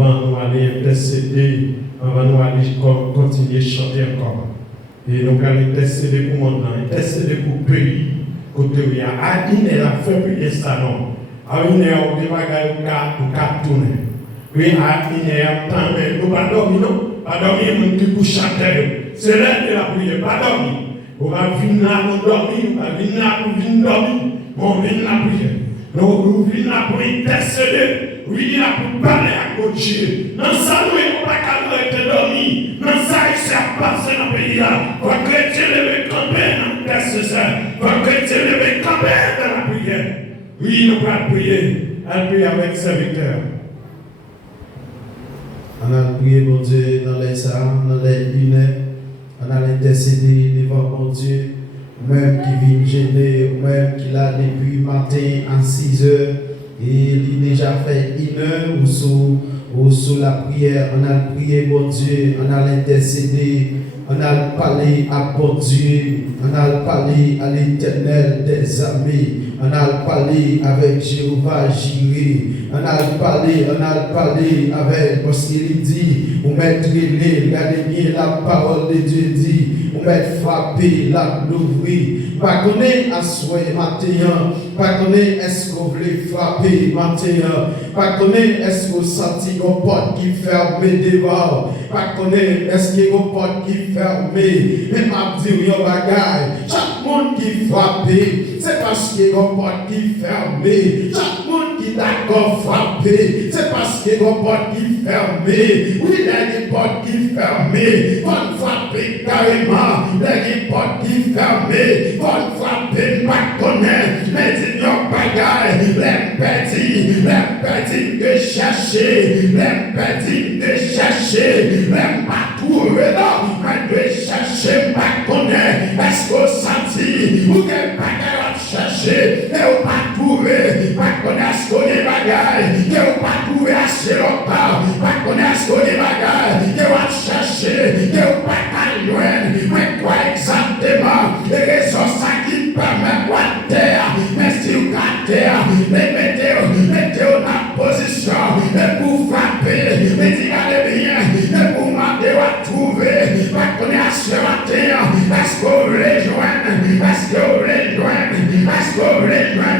avant nous aller intercéder, avant nous aller continuer à chanter encore. Et nous allons intercéder pour le monde, intercéder pour le pays, côté où il y a une heure à faire prier ça non. À une heure, on va tourner. Puis à une heure, nous ne pas dormir, non? Pas dormir, nous qui pour chanter. C'est l'heure de la prière, pas dormir. On va venir là pour dormir, on va venir là pour venir dormir. On vient là pour prier. Nous venons là pour intercéder. Oui, là pour parler à Dieu. Dans ça, nous ne pouvons pas rester dormir. Dans ça, il s'est passé dans le pays là. Quand chrétien levé camper dans l'intercession. Quand chrétien levé camper dans la prière. Oui, nous pouvons prier. Elle prie avec serviteur. On a prié, mon Dieu, dans les salles, dans les lunettes. On a intercédé devant mon Dieu. Même qui vient gêner, même qui l'a depuis matin à 6 heures. Et il a déjà fait 1 heure ou sous la prière. On a prié, mon Dieu, on a intercédé. On a parlé à bon Dieu, on a parlé à l'Éternel des armées, on a parlé avec Jéhovah Jireh, on a parlé avec, parce qu'il dit, on met regardez bien la parole de Dieu dit, on met frapper, la l'ouvrir. Pas connaître à souhait matin, pas connaître est-ce qu'on voulait frapper matin, pas connaître est-ce qu'on sentit qu'on porte qui ferme devant, pas connaître est-ce qu'on porte qui ferme, mais m'a dit yon bagay, chaque monde qui frappe, c'est parce qu'on porte qui ferme, chaque monde qui d'accord frappé, c'est parce qu'on porte qui ferme, oui il y a des portes qui ferment, on frappe carrément, il y a des portes qui ferment, on frappe pas connaître, mais il y a bagay, les petits de chercher, les pas trouver non, mais de chercher pas connaître, est-ce qu'on sentit, ou que bagay chercher, et on pas trouver, pas connaître ce qu'on est bagay, et on pas trouver assez longtemps, pas connaître ce qu'on est bagay, et on chercher, et on pas loin, mais quoi exactement, les raisons ça qui permet quoi terre, mais si vous terre, mettez dans la position, et pour frapper, mais dis allez bien, et pour demander à trouver, pas connaître ce matin, est-ce qu'on rejoint, est-ce qu'on rejoint,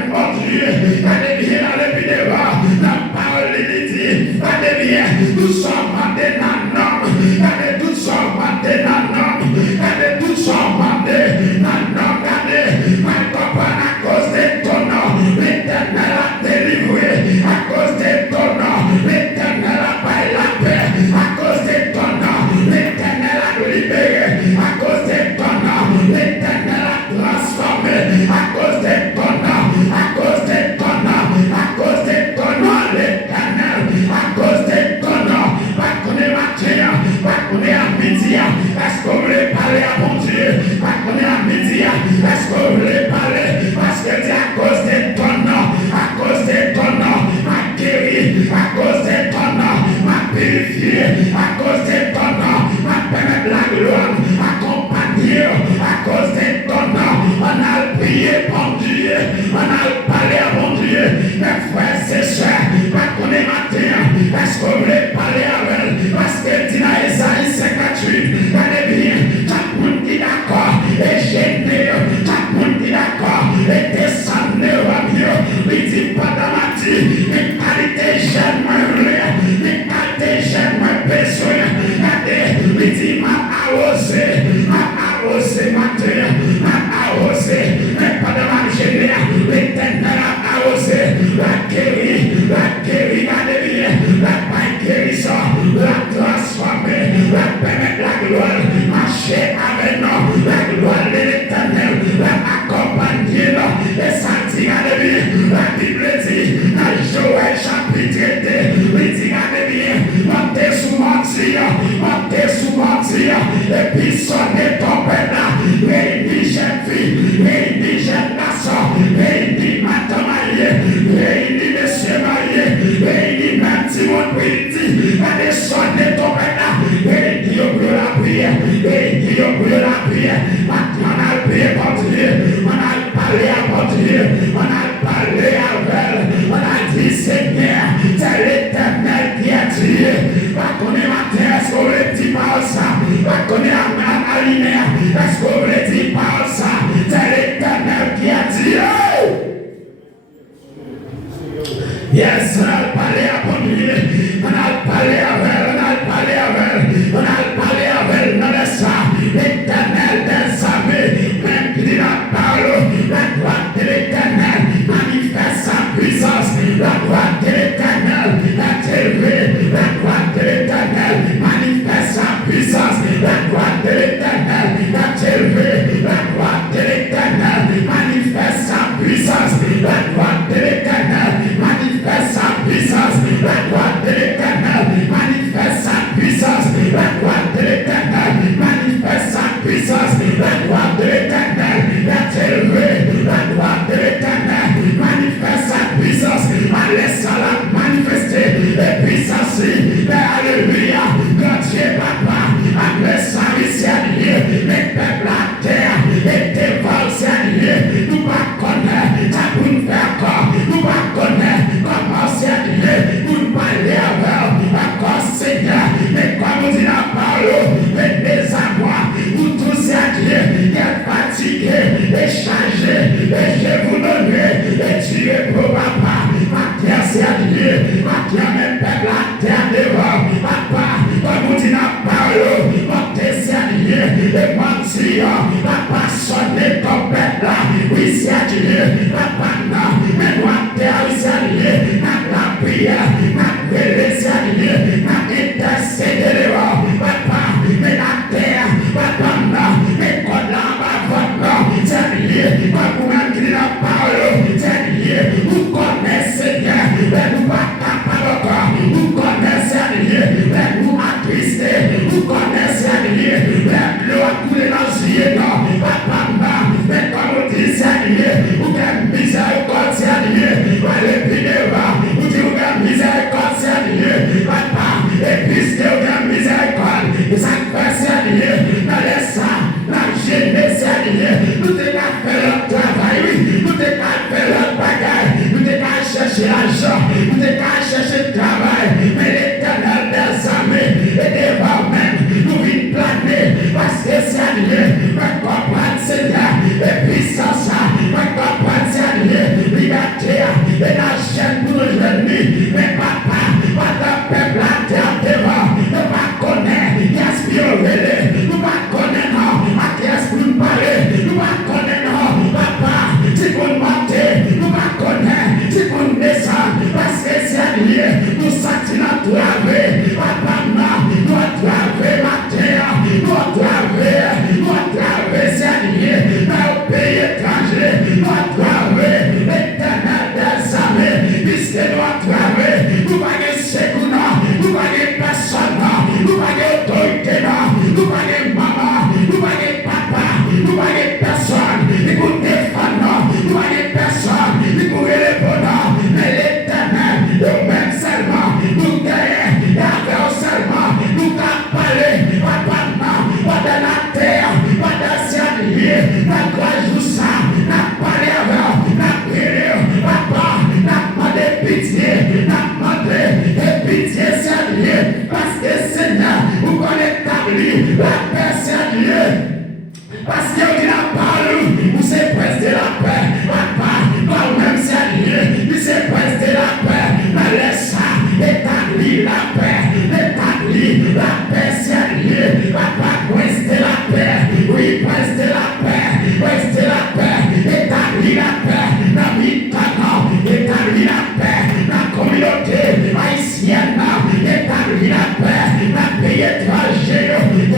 mon Dieu, allez bien, allez bien devant, la parole de Dieu, allez bien, nous sommes mandés dans l'homme, allez, nous sommes mandés dans l'homme, allez, nous sommes mandés dans l'homme, allez, ma papa, à cause de ton nom, l'Éternel a délivré, à cause de ton nom, l'Éternel a payé la paix, à cause de ton nom, l'Éternel a libéré, à cause de ton nom, l'Éternel a transformé, à cause de ton nom, à cause de ton nom, à cause de ton nom, l'Éternel, à cause de ton nom, pas qu'on est matin, pas qu'on est à midi, est-ce qu'on veut parler à mon Dieu, pas qu'on est à midi, est-ce qu'on veut parler, parce que c'est à cause de ton nom, à cause de ton nom, m'a guéri, à cause de ton nom, m'a purifié, à cause de ton nom, m'a permis la gloire, accompagné, à cause de ton nom, on a prié pour Dieu, on a parlé à mon Dieu, mes frères et sœurs, pas qu'on est matin, est-ce qu'on veut parler avec elle, parce que tu n'as Esaïe 58, regardez bien, chaque monde qui est d'accord, est gêné, chaque monde qui est d'accord, est descendu au mieux, il dit pas dans la vie, mais qualité j'aime rien, mais qualité j'aime besoin, regardez, il dit m'a arrosé matin, m'a arrosé, mais pas de ma gêné, l'Éternel a arrosé, la guéri, regardez bien, la paix guérissant, la transformer, la permettre la gloire, marcher avec nous, la gloire de l'Éternel, la accompagner nous, et sentir regardez bien, la Bible dit, dans Joël chapitre 2, il dit regardez bien, montez sous mentir, et puis sonnez ton pédale, réunis jeune fille, réunis jeune garçon, réunis madame mariée, réunis monsieur marié, réunis même Simon Briti, allez sonner ton pédale, réunis au bout de la prière, réunis au bout de la prière, maintenant on a prié pour Dieu, on a parlé à mon Dieu, on a parlé avec elle, on a dit Seigneur, c'est l'Éternel qui a tué, papa, nous traverser ma terre, nous traverser Seigneur, dans le pays étranger, nous traverser l'éternel des armées, puisque nous traverser, nous ne pas de secours, nous ne pas de personne, nous ne pas d'autorité, nous ne pas de maman, nous ne pas de papa, nous ne pas de personne, nous pour défendre, nous pas de personne, nous pour répondre, mais l'éternel, nous-mêmes seulement, nous gagnons, et avec seulement, nous parler, papa, pas de la terre, pas de Seigneur, la grâce de ça, n'a parlé avec, n'a prié, papa, n'a demandé pitié, n'a demandé pitié, Seigneur, parce que Seigneur, vous connaissez la paix, Seigneur. Parce que dit la parole, vous êtes prince de la paix, papa, toi-même Seigneur, vous êtes prince de la paix, mais laisse ça, établir la paix, Seigneur, papa, prince de la paix, oui, prince de la paix, établir la paix, dans Mitana, établir la paix, dans la communauté haïtienne, établir la paix, dans le pays étranger,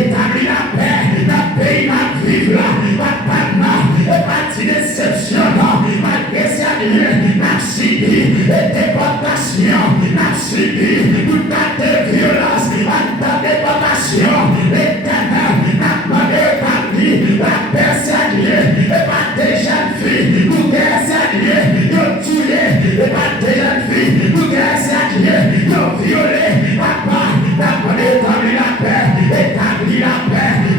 établir la paix, dans le pays vivre là, papa, et partie déception, malgré Seigneur, n'a subi déportation, n'a subi toute la violence, la déportation, l'éternel n'a demandé établir la paix, Seigneur, et pas des jeunes filles, nous guerres, Seigneur, nous tuer, et pas des jeunes filles, nous guerres, Seigneur, nous violer, papa, n'a demandé établir la paix,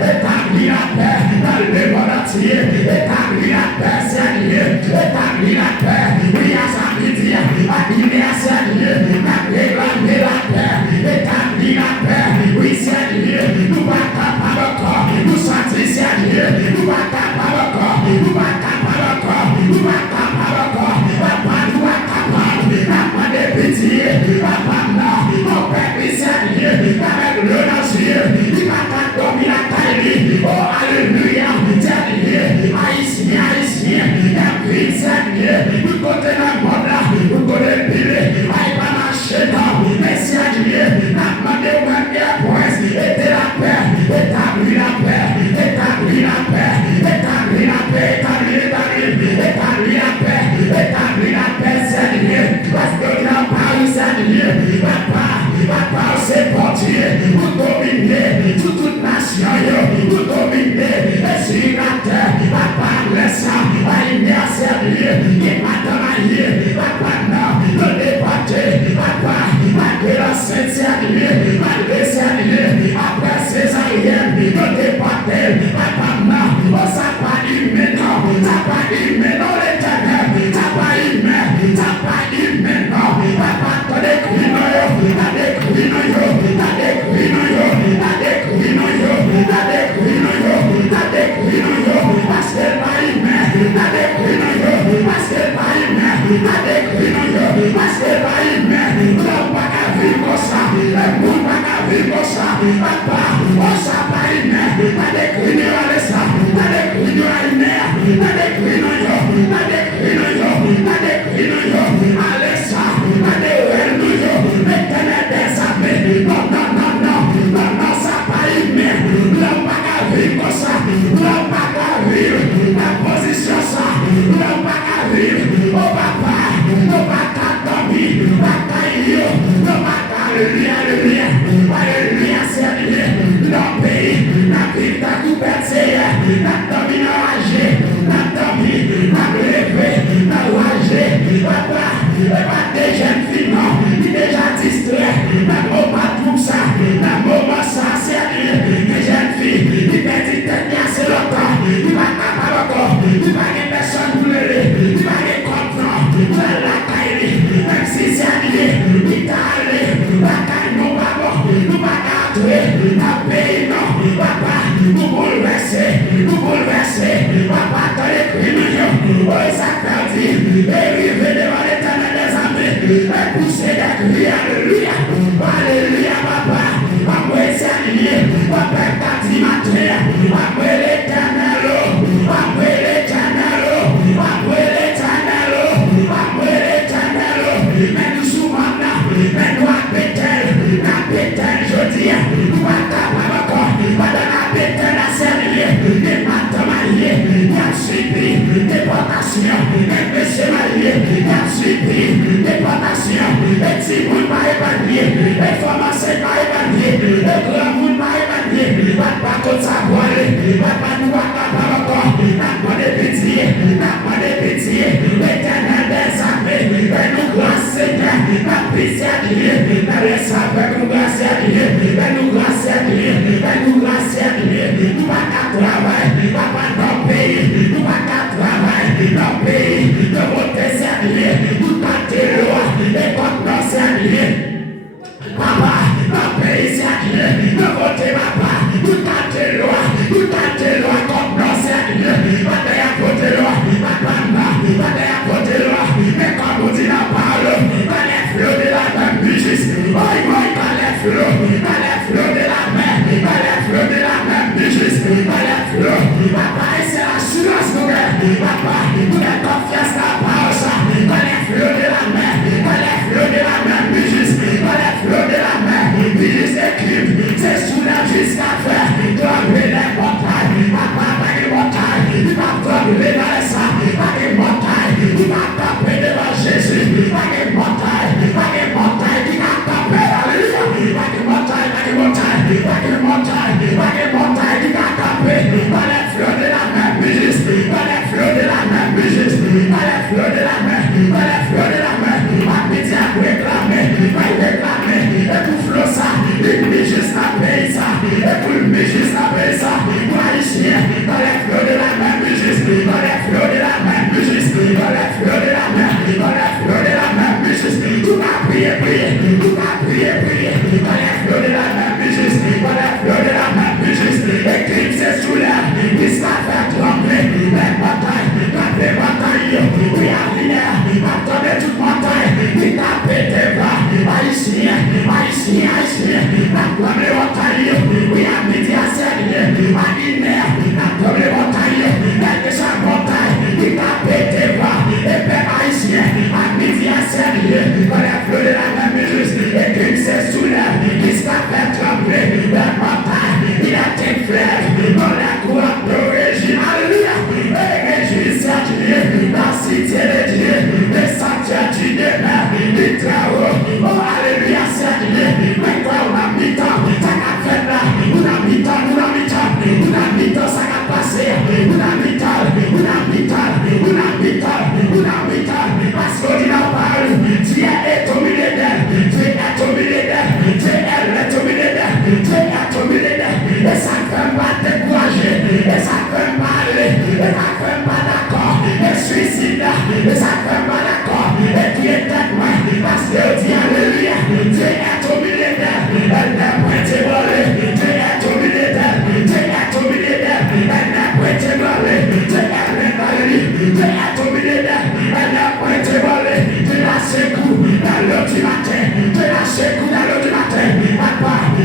établir la paix, dans le monde entier, établir la paix, Seigneur, établir la paix, oui, à sa midi, à Seigneur, réclamer la paix, établir la paix, oui, Seigneur, nous pas capables encore, nous sentir, Seigneur, nous pas capables encore, nous pas capables encore, nous pas capables encore, papa, nous pas capables, papa de pitié, papa, non, mon père, Seigneur, avec le nazier, il va t'accomplir la taille, oh, alléluia, Seigneur, haïtien, Seigneur, nous côté la mode là, nous côté pile, aïe pas marcher non, mais Seigneur, n'a demandé au même prince, et la paix, établir la paix, établir la paix, établir la paix, établir la paix, Seigneur, parce que tu n'as pas eu, Seigneur, papa, c'est portier, vous dominez, sur toute nation, vous dominez, et sur la terre, papa, laisse ça, aïe, Seigneur, il m'a demandé, papa, non, le débatté, papa, malgré la sainte Seigneur, malgré Seigneur, après césarienne, le débatté, papa, non, oh, ça pas humain, non, l'éternel, ça pas humain, non, papa, t'as des crimes, grâce à Dieu, fais-nous grâce à Dieu, fais-nous grâce à Dieu. Nous pas qu'à travailler, papa, dans le pays, nous pas qu'à travailler dans le pays, de voter sérieux, nous tenter loi, et contre sérieux. Papa, dans le pays sérieux, de voter papa, nous tenter loi contre sérieux, pas de voter loi, papa, pas de voter loi, mais comme vous dit la parole, pas les flots de la même justice, pas les flots de la mer, pas les flots de la même justice, pas les flots, papa, c'est l'assurance nous, papa, nous avons confiance dans la parole, pas les flots de la mer, pas les flots de la même justice, pas les flots de la mer, justice écrite, c'est sous la jusqu'à faire, tomber les montagnes, papa, pas les montagnes, il va tomber dans les sangs, pas les montagnes, il va taper devant Jésus, pas les montagnes, il va taper, alléluia, pas les montagnes, pas les montagnes, pas les montagnes, pas les montagnes, il va taper, pas les flots de la mer, pas les flots de la mer, pas les flots de la mer, pas les flots de la mer, pas pitié à réclamer, et pour flot ça, il met juste à payer ça, et pour le mettre juste à payer ça, pour haïtien, dans les flots de la mer, dans les flots de la mer, dans les flots de la mer, dans les flots de la mer, tout va prier, tout va prier, dans les flots de la mer, dans les flots de la mer, éclipse sous l'air, il s'est fait trembler, les batailles, oui, à l'hier, attendez toute montagne, il t'a pété bas, haïtien, comme les montagnes, oui, à midi à servir, à l'hier, comme les montagnes, et de chaque montagne, il t'a pété bas, et père haïtien, à midi à servir, dans les flots de la même juste, et qu'il s'est sous l'air, il s'est fait trembler, les montagnes, il a été flèche, dans la cour d'origine, alléluia, et réjouissez à Dieu, dans la cité de Dieu, les sentiers du demain, les travaux, oh alléluia, c'est Dieu, mais toi on a mis temps, ça a fait là, on a mis temps, ça a passé, on a mis temps, parce qu'on dit la parole, Dieu est au milieu d'elle, Dieu est au milieu d'elle, Dieu est au milieu d'elle, Dieu est au milieu d'elle, et ça ne fait pas décourager, et ça ne fait pas aller, et ça ne fait pas d'accord, et suicide, et ça ne fait pas d'accord, et Dieu est avec moi, parce que Dieu alléluia, Dieu est au milieu d'elle, elle n'est pas dévoilée, Dieu est au milieu d'elle, Dieu est au milieu d'elle, elle n'est pas dévoilée, Dieu est au milieu d'elle, elle n'a pas été volée, tu la secoues dans l'eau du matin,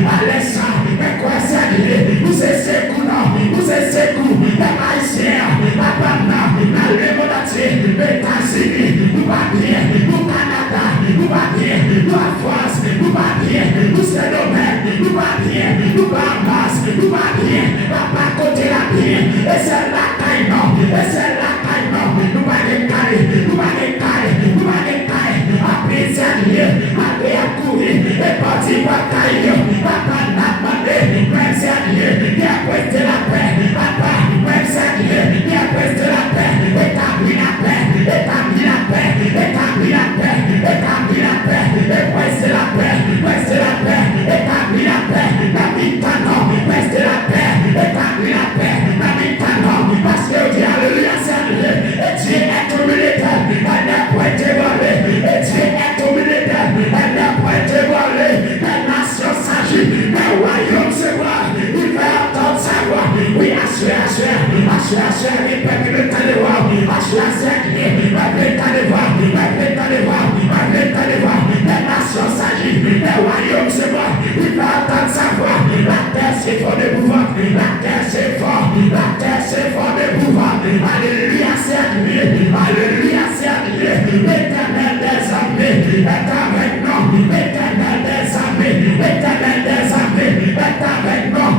allez ça, mais quoi c'est lié, vous êtes secoues, les haïtiens, papa, dans le monde entier, les États-Unis, nous va bien, nous Canada, nous va bien, nous à France, nous va bien, nous Saint-Domingue, nous va bien, nous Bahamas, nous va bien, papa côté la bien, et c'est la taille non, nous va décaler, après Dieu, après à courir, et parti bataille, papa n'a demandé, même Dieu, bien prêter la paix, papa, même Dieu, bien prêter la paix, établir la paix, et prêter la paix, établir la paix, la mi-temps, prêter la paix, établir la paix, la mi-temps, parce que Dieu, alléluia, Seigneur, et Dieu est au milieu d'elle, elle n'a pas été volée, et Dieu est au milieu d'elle, elle n'a pas été volée, les nations s'agitent, les royaumes se voient, il va entendre sa voix, oui, assure, répète le temps de voir, assure, les nations s'agitent, les royaumes se voient, il va entendre sa voix, la terre c'est fort de pouvoir, la terre c'est fort de pouvoir, alléluia, c'est Dieu, l'éternel des armées est avec nous, l'éternel des armées est avec nous,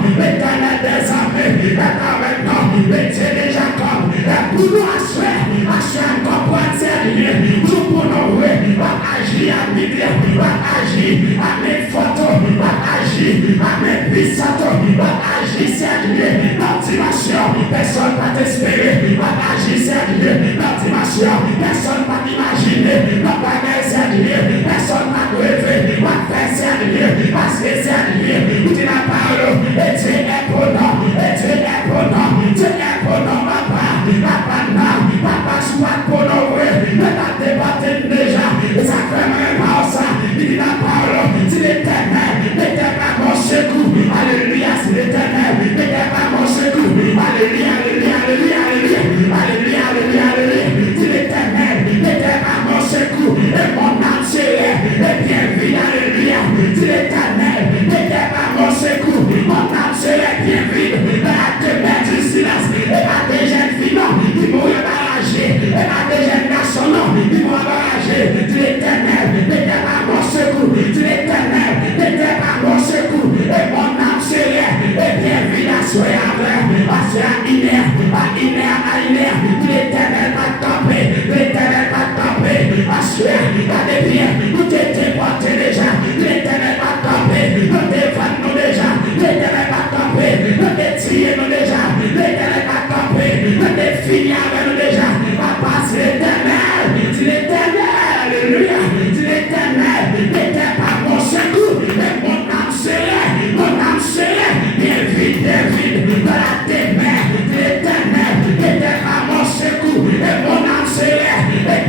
le Dieu de Jacob est pour nous assurer encore pour servir, tout pour nous, va agir à midi, va agir à mes photos, va agir à mes puissances, va agir servir notre dimension, personne ne va t'espérer, va agir servir notre dimension, personne ne va t'imaginer, va pas servir, personne ne va te rêver, va faire servir, parce que L'éternel va tomber, l'éternel va tomber. Regardez bien, nous te déportons déjà. L'éternel va tomber, nous défendons nous déjà. L'éternel va tomber, nous détruisons nous déjà. L'éternel va tomber, nous définissons avec nous déjà. Papa, c'est l'éternel, alléluia, c'est l'éternel. N'était pas mon secours, mais mon âme serait, bien vite, dans la demeure de l'éternel. N'était pas mon secours, et mon âme serait,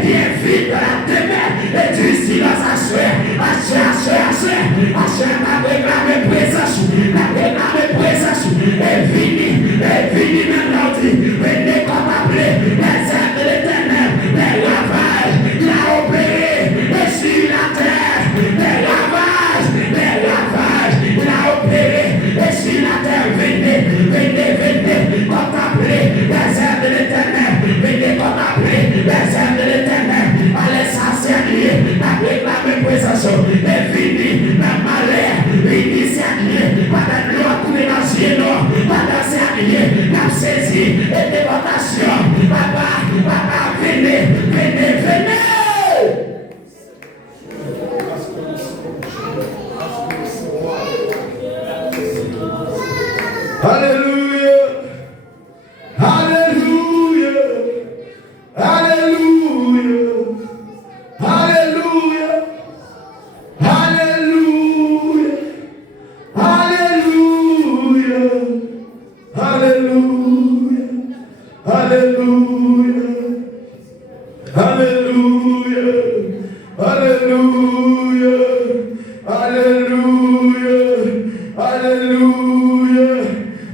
bien vite dans la demeure. Et du silence à soi, ma réclame présence, et vini maintenant dit, venez comme appelé, les ailes de l'éternel, les lavages, il a opéré, et sur la terre, les lavages, il a opéré, et sur la terre, venez, comme appelé, les ailes de l'éternel, venez comme appelé, les ailes de l'éternel, allez s'asservir, la réclame présence, et vini, la malheur, vini s'asservir, pendant que l'on couler dans le ciel, pendant s'asservir, la saisie, et déportation, papa, venez. Alléluia. Alléluia. Alléluia. Alléluia. Alléluia. Alléluia. Alléluia. Alléluia. Alléluia. Alléluia. Alléluia. Alléluia.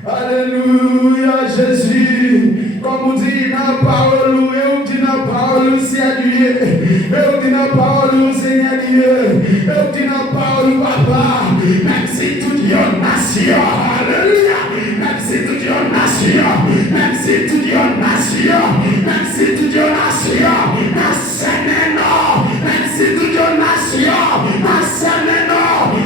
Alléluia, Jésus. Comme on dit dans la parole, on dit dans la parole, Seigneur Dieu. On dit dans la parole, Seigneur Dieu. On dit dans la parole, Papa. Même si toute une nation, alléluia, même si toute une nation, même si toute une nation, même si toute une nation, même si toute une nation,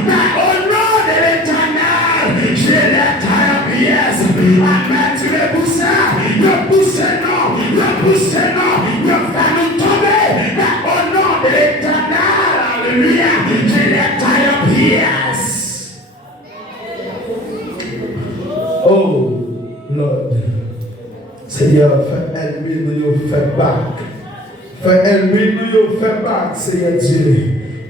mais au nom de l'éternel, j'ai les tailles pièces. Amen, tu le pousses, le fais nous tomber, mais au nom de l'éternel, alléluia, j'ai les tailles pièces. Oh, Lord. Seigneur, fais elle nous fait back. Fais elle nous fait back, Seigneur Dieu.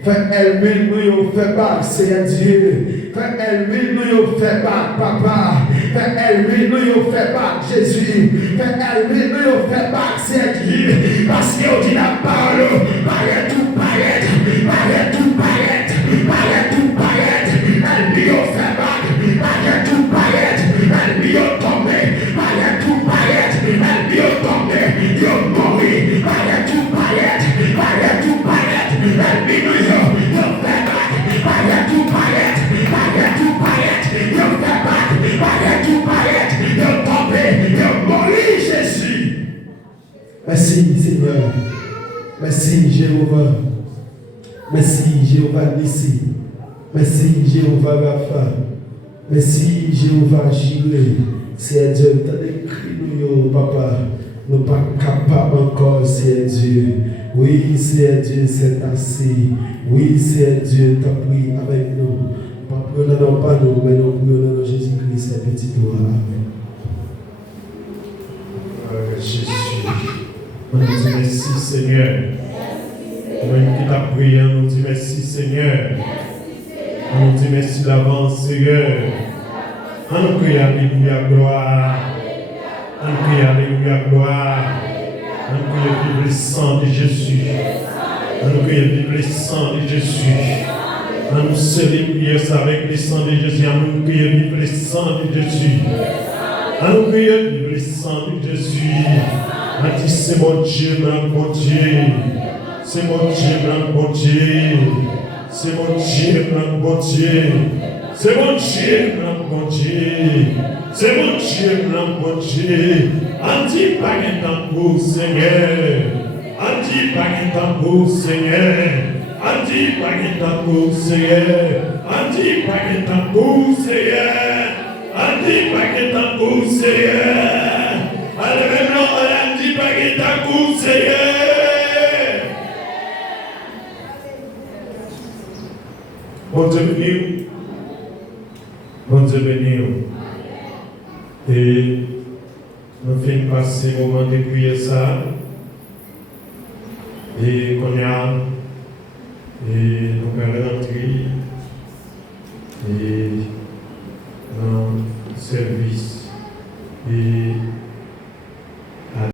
Fais elle nous fait back, Seigneur Dieu. Fais elle nous fait back, Papa. Fais elle nous fait back, Jésus. Fais elle nous fait back, Seigneur Dieu. Parce que on dit la parole, paraît tout, elle lui au fait back, paraît tout, elle lui au tombé, paraît tout, elle lui au tombé, il au mourir, paraît tout, elle lui au fait back, paraît tout, il au fait back, paraît tout, il au tombé, il au mourir, Jésus. Merci, Seigneur. Merci, Jéhovah. Merci, Jéhovah Nissi. Merci, Jéhovah Rapha. Merci, Jéhovah Jireh. Seigneur Dieu, tu as écrit nous, Papa. Nous ne sommes pas capables encore, Seigneur Dieu. Oui, Seigneur Dieu, c'est assez. Oui, Seigneur Dieu, tu as pris avec nous. Pas prions pas nous, mais nous prions dans Jésus-Christ, c'est petit doigt. Amen. Jésus. On nous dit merci Seigneur. Nous qui t'a prié, on nous dit merci Seigneur. On nous dit merci d'avance Seigneur. On nous crie alléluia gloire. On nous crie alléluia gloire. On nous crie vive le sang de Jésus. On nous crie vive le sang de Jésus. On nous célèbre avec le sang de Jésus. On nous crie vive le sang de Jésus. On nous crie vive le sang de Jésus. On dit c'est mon Dieu, mon Dieu. C'est mon Dieu, mon Dieu. C'est mon Dieu, mon Dieu. C'est mon Dieu, mon Dieu. C'est mon Dieu, mon Dieu. On dit pas qu'un temps pour Seigneur. On dit pas qu'un temps pour Seigneur. On dit pas qu'un temps pour Seigneur. On dit pas qu'un temps pour Seigneur. On dit pas que t'as pour Seigneur. Allez, maintenant, on dit pas que t'as pour Seigneur. Bon Dieu béni. Bon Dieu béni. Et nous finissons passer le moment de prier ça. Et qu'on a, et nous allons rentrer. Et